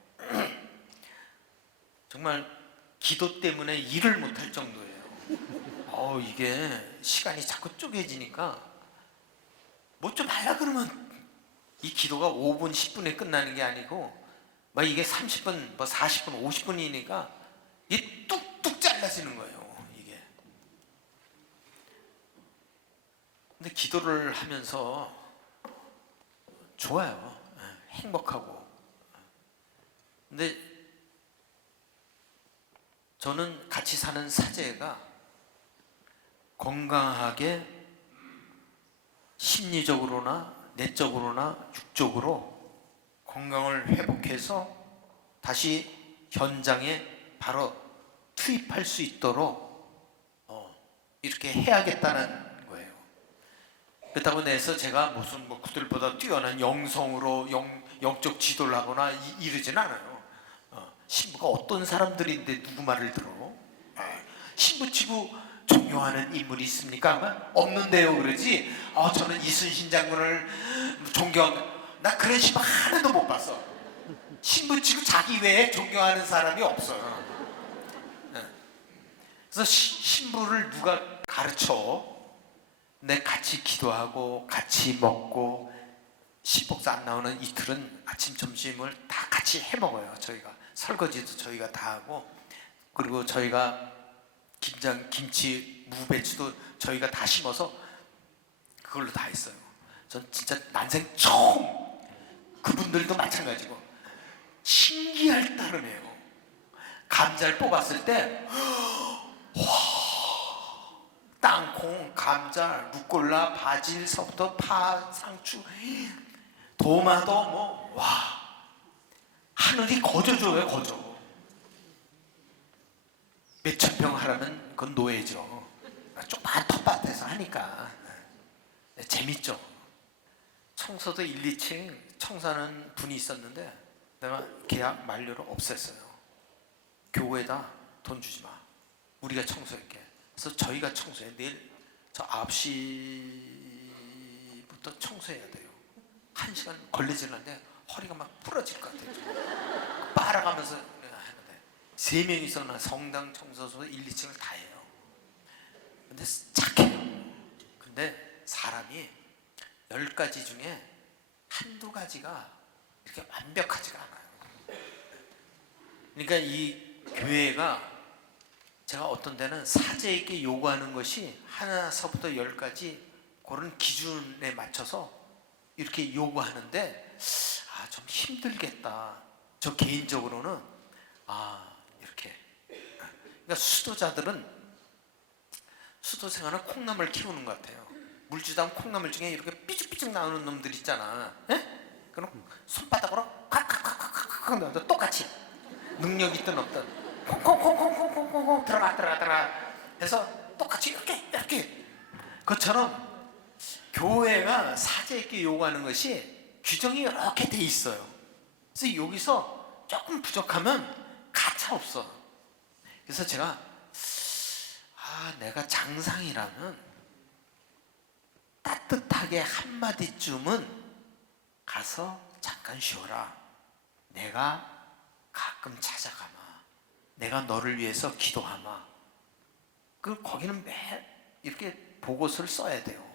정말 기도 때문에 일을 못할 정도예요. 이게 시간이 자꾸 쪼개지니까 뭐 좀 하려 그러면 이 기도가 5분, 10분에 끝나는 게 아니고 막 이게 30분, 뭐 40분, 50분이니까 이게 뚝뚝 잘라지는 거예요. 이게. 근데 기도를 하면서 좋아요. 행복하고. 근데 저는 같이 사는 사제가 건강하게 심리적으로나 내적으로나 육적으로 건강을 회복해서 다시 현장에 바로 투입할 수 있도록 이렇게 해야겠다는 거예요. 그렇다고 해서 제가 무슨 뭐 그들보다 뛰어난 영성으로 영적 지도를 하거나 이러진 않아요. 신부가 어떤 사람들인데 누구 말을 들어? 신부치고 존경하는 인물이 있습니까? 아마 없는데요 그러지. 저는 이순신 장군을 나 그런 신부 하나도 못 봤어. 신부치고 자기 외에 존경하는 사람이 없어요. 그래서 신부를 누가 가르쳐? 내 같이 기도하고 같이 먹고 식복사 안 나오는 이틀은 아침 점심을 다 같이 해 먹어요. 저희가 설거지도 저희가 다 하고, 그리고 저희가 김장, 김치, 무배추도 저희가 다 심어서 그걸로 다 했어요. 전 진짜 난생 처음, 그분들도 마찬가지고 신기할 따름이에요. 감자를 뽑았을 때 땅콩, 감자, 루꼴라, 바질, 서부터 파, 상추, 도마도 하늘이 거저줘요. 거저. 몇천 평 하라면 그건 노예죠. 조그만 텃밭에서 하니까 재밌죠. 청소도 1, 2층 청소하는 분이 있었는데 내가 계약 만료로 없앴어요. 교회에다 돈 주지 마, 우리가 청소할게. 그래서 저희가 청소해. 내일 저 9시부터 청소해야 돼요. 1시간 걸리지는데 허리가 막 부러질 것 같아요. 빨아가면서 하는데 3명이서 성당 청소소 1, 2층을 다 해요. 근데 착해요. 근데 사람이 10가지 중에 한두 가지가 이렇게 완벽하지가 않아요. 그러니까 이 교회가 제가 어떤 데는 사제 있게 요구하는 것이 하나서부터 열까지 그런 기준에 맞춰서 이렇게 요구하는데 좀 힘들겠다. 저 개인적으로는 이렇게 그러니까 수도 생활은 콩나물 키우는 것 같아요. 물 주다 보면 콩나물 중에 이렇게 삐죽삐죽 나오는 놈들 있잖아. 그럼 손바닥으로 콱콱콱콱콱 넣어도 똑같이 능력 있든 없든 콩콩콩콩콩콩콩 들어가 해서 똑같이 이렇게 그것처럼 교회가 사제에게 요구하는 것이 규정이 이렇게 돼 있어요. 그래서 여기서 조금 부족하면 가차 없어. 그래서 제가 내가 장상이라면 따뜻하게 한마디쯤은 가서 잠깐 쉬어라. 내가 가끔 찾아가마. 내가 너를 위해서 기도하마. 거기는 매일 이렇게 보고서를 써야 돼요.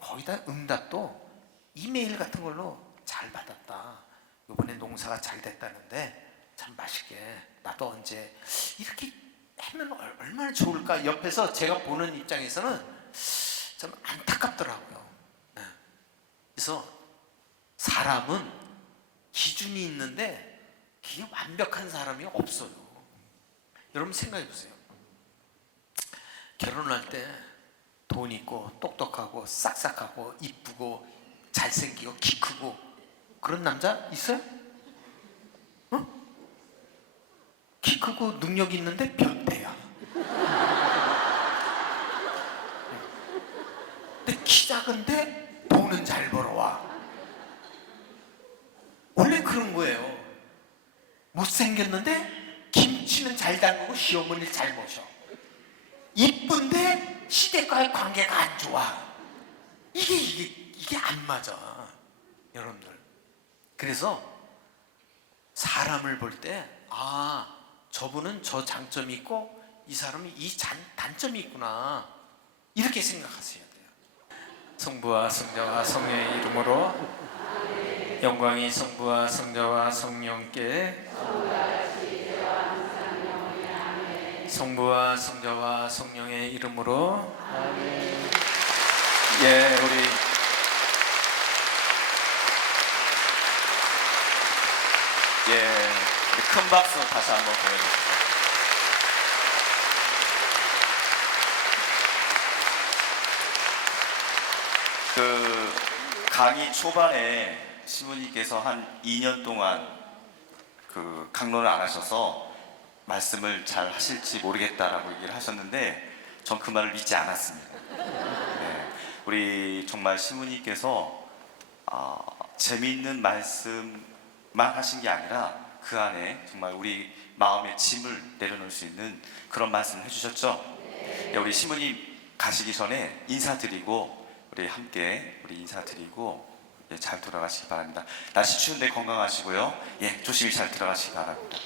거기다 응답도 이메일 같은 걸로 잘 받았다. 이번에 농사가 잘 됐다는데 참 맛있게 나도 언제 이렇게 하면 얼마나 좋을까. 옆에서 제가 보는 입장에서는 좀 안타깝더라고요. 그래서 사람은 기준이 있는데 그게 완벽한 사람이 없어요. 여러분 생각해 보세요. 결혼할 때 돈 있고 똑똑하고 싹싹하고 이쁘고 잘생기고 키 크고 그런 남자 있어요? 키 크고 능력 있는데 변태야. 근데 키 작은데 돈은 잘 벌어와. 원래 그런 거예요. 못생겼는데 김치는 잘 담그고 시어머니를 잘 모셔. 이쁜데 시댁과의 관계가 안 좋아. 이게 안 맞아, 여러분들. 그래서 사람을 볼 때 저분은 저 장점이 있고 이 사람이 이 단점이 있구나, 이렇게 생각하셔야 돼요. 성부와 성자와 성령의 이름으로 영광이 성부와 성자와 성령께 성부와 성자와 성령의 이름으로 아멘. 우리 큰 박수 다시 한번 보내주세요. 강의 초반에 시부님께서 한 2년 동안 강론을 안 하셔서 말씀을 잘 하실지 모르겠다라고 얘기를 하셨는데 전 그 말을 믿지 않았습니다. 우리 정말 시부님께서 재미있는 말씀만 하신 게 아니라 그 안에 정말 우리 마음의 짐을 내려놓을 수 있는 그런 말씀을 해주셨죠. 우리 시부님 가시기 전에 인사드리고 우리 함께 인사드리고 잘 돌아가시기 바랍니다. 날씨 추운데 건강하시고요. 조심히 잘 들어가시기 바랍니다.